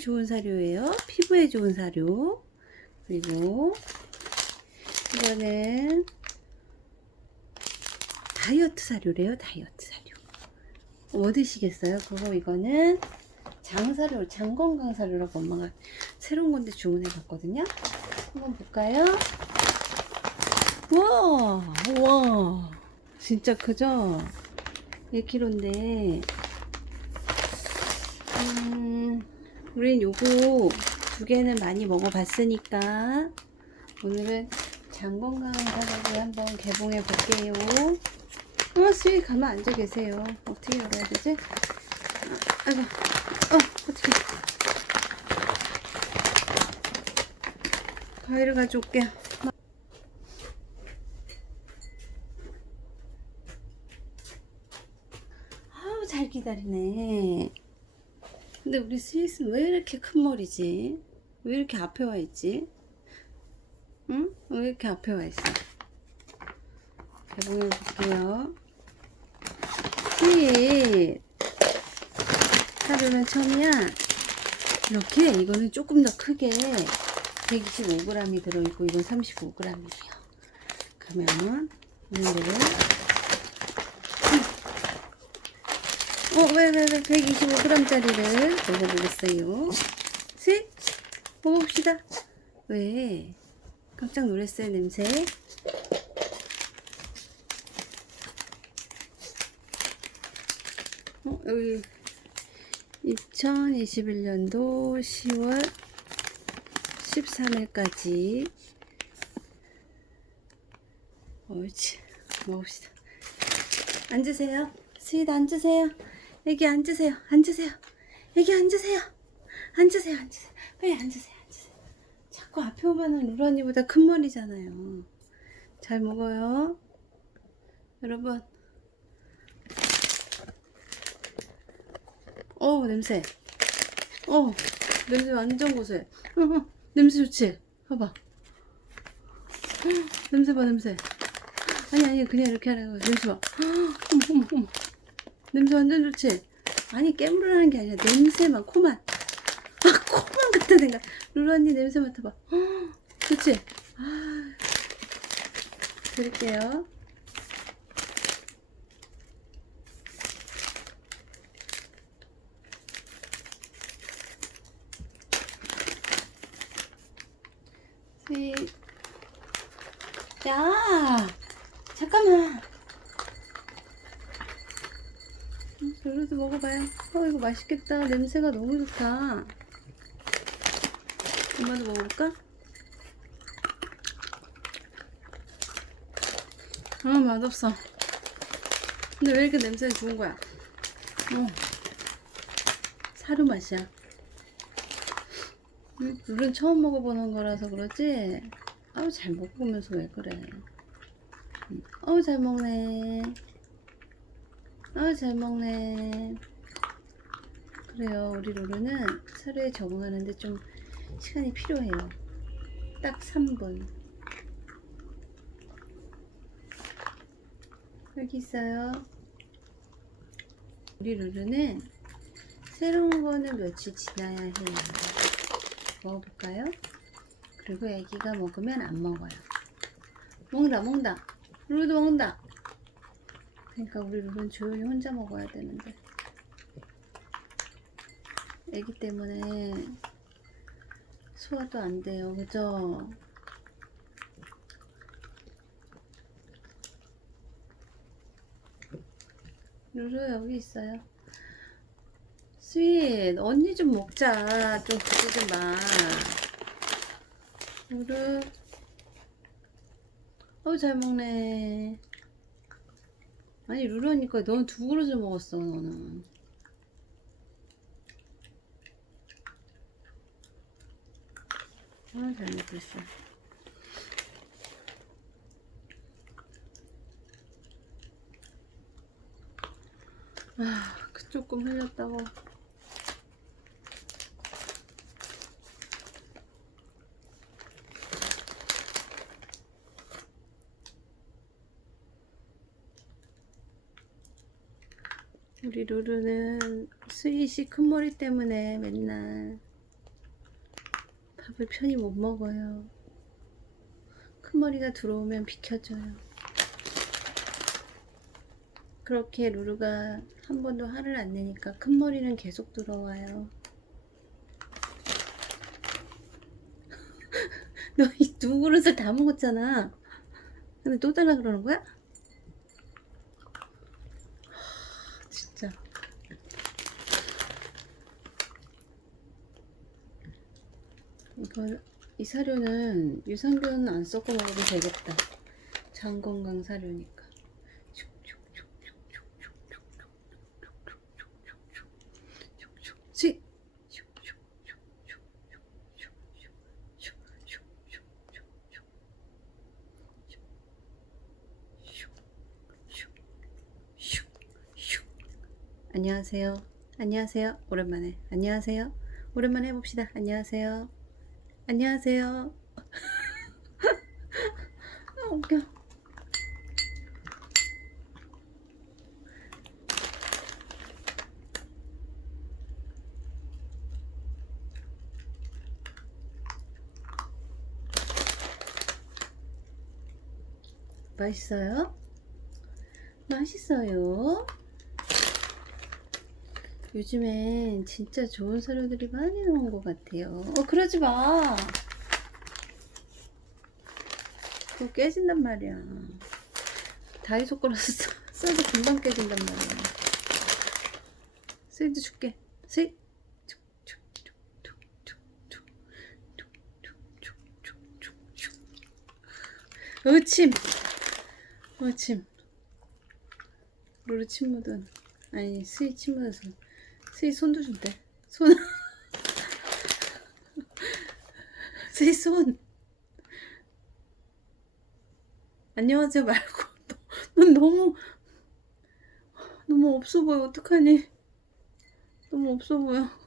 좋은 사료예요. 피부에 좋은 사료. 그리고 이거는 다이어트 사료래요. 다이어트 사료. 뭐 드시겠어요? 그거 이거는 장사료, 장건강 사료라고 엄마가 새로운 건데 주문해 봤거든요. 한번 볼까요? 와, 와, 진짜 크죠? 1kg인데, 음, 우린 요거 두 개는 많이 먹어봤으니까, 오늘은 장건강 사료를 한번 개봉해 볼게요. 어, 수희 가만 앉아 계세요. 어떻게 열어야 되지? 아, 아이고, 어, 어떻게. 가위를 가져올게요. 아우, 잘 기다리네. 근데 우리 스윗은 왜 이렇게 큰 머리지? 왜 이렇게 앞에 와 있지? 응? 왜 이렇게 앞에 와 있어? 개봉해 볼게요. 스윗. 하루는 처음이야. 이렇게 이거는 조금 더 크게 125g이 들어있고 이건 35g이에요. 그러면 오늘은 어, 왜, 왜, 왜, 125g짜리를 먹어보겠어요. 셋, 먹어봅시다. 왜? 깜짝 놀랐어요, 냄새. 어, 여기 2021년도 10월 13일까지 옳지 먹읍시다 앉으세요 스윗 앉으세요 여기 앉으세요. 앉으세요. 여기 앉으세요. 앉으세요. 앉으세요. 빨리 앉으세요. 앉으세요. 자꾸 앞에 오면은 루라 언니보다 큰 머리잖아요. 잘 먹어요. 여러분. 어우 냄새. 어 냄새 완전 고소해. 어, 어, 냄새 좋지? 봐봐. 냄새 봐 냄새. 아니 아니 그냥 이렇게 하라고. 냄새 봐. 어머 어머 어머 냄새 완전 좋지? 아니 깨물으라는 게 아니라 냄새만 코만. 아 코만 갖다 댄가 루루 언니 냄새 맡아봐. 어, 좋지? 아 드릴게요. 스윗. 야, 잠깐만. 음, 별로도 먹어봐요. 어, 이거 맛있겠다. 냄새가 너무 좋다. 엄마도 먹어볼까? 아, 맛없어. 근데 왜 이렇게 냄새가 좋은 거야? 어. 사료 맛이야. 음, 물은 처음 먹어보는 거라서 그러지. 아우 잘 먹으면서 왜 그래? 음, 어우 잘 먹네. 아우 잘 먹네. 그래요. 우리 로르는 사료에 적응하는데 좀 시간이 필요해요. 딱 3분. 여기 있어요. 우리 루루는 새로운 거는 며칠 지나야 해요. 먹어볼까요? 그리고 애기가 먹으면 안 먹어요. 먹는다, 먹는다. 루루도 먹는다. 그러니까 우리 루루는 조용히 혼자 먹어야 되는데. 애기 때문에 소화도 안 돼요. 그죠? 루루 여기 있어요. 스윗 언니 좀 먹자 좀 그러지 마 루루 어우 잘 먹네 아니 루루 언니 거넌두 그릇을 먹었어 너는 아잘 먹고 있어 아, 그 조금 흘렸다고. 우리 루루는 스윗이 큰 머리 때문에 맨날 밥을 편히 못 먹어요. 큰 머리가 들어오면 비켜줘요. 그렇게 루루가 한 번도 화를 안 내니까 큰 머리는 계속 들어와요. 너 이 두 그릇을 다 먹었잖아. 근데 또 달라 그러는 거야? 하, 진짜. 이거 이 사료는 유산균 안 섞어 먹어도 되겠다. 장 건강 사료니까. 시. 안녕하세요. 안녕하세요. 오랜만에. 안녕하세요. 오랜만에 해봅시다. 안녕하세요. 안녕하세요. 아, 웃겨. 맛있어요? 맛있어요? 요즘엔 진짜 좋은 사료들이 많이 나온 것 같아요. 어, 그러지 마. 그거 깨진단 말이야. 다이소 거라서 써- 써도 금방 깨진단 말이야. 스위드 줄게. 스윗. 으침. 으침. 루루 침 묻은. 아니, 스윗 침 묻어서. 스윗 손도 준대. 손. 스윗 손. 안녕하세요 말고. 너, 넌 너무, 너무 없어 보여. 어떡하니? 너무 없어 보여.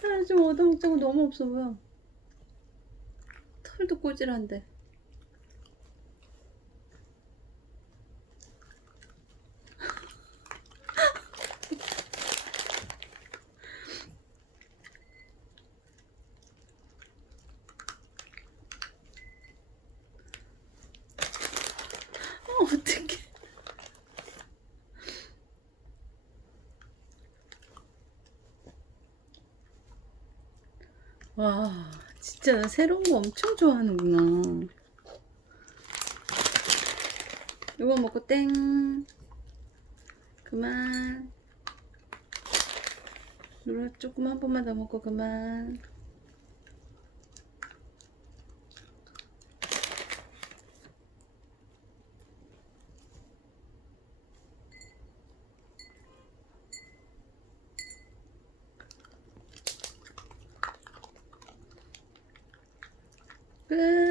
살좀 얻어먹자고 너무 없어 보여. 털도 꼬질한데. 어, 어떡해. 와, 진짜 새로운 거 엄청 좋아하는구나. 이거 먹고 땡. 그만. 누나 조금 한 번만 더 먹고 그만. 끝.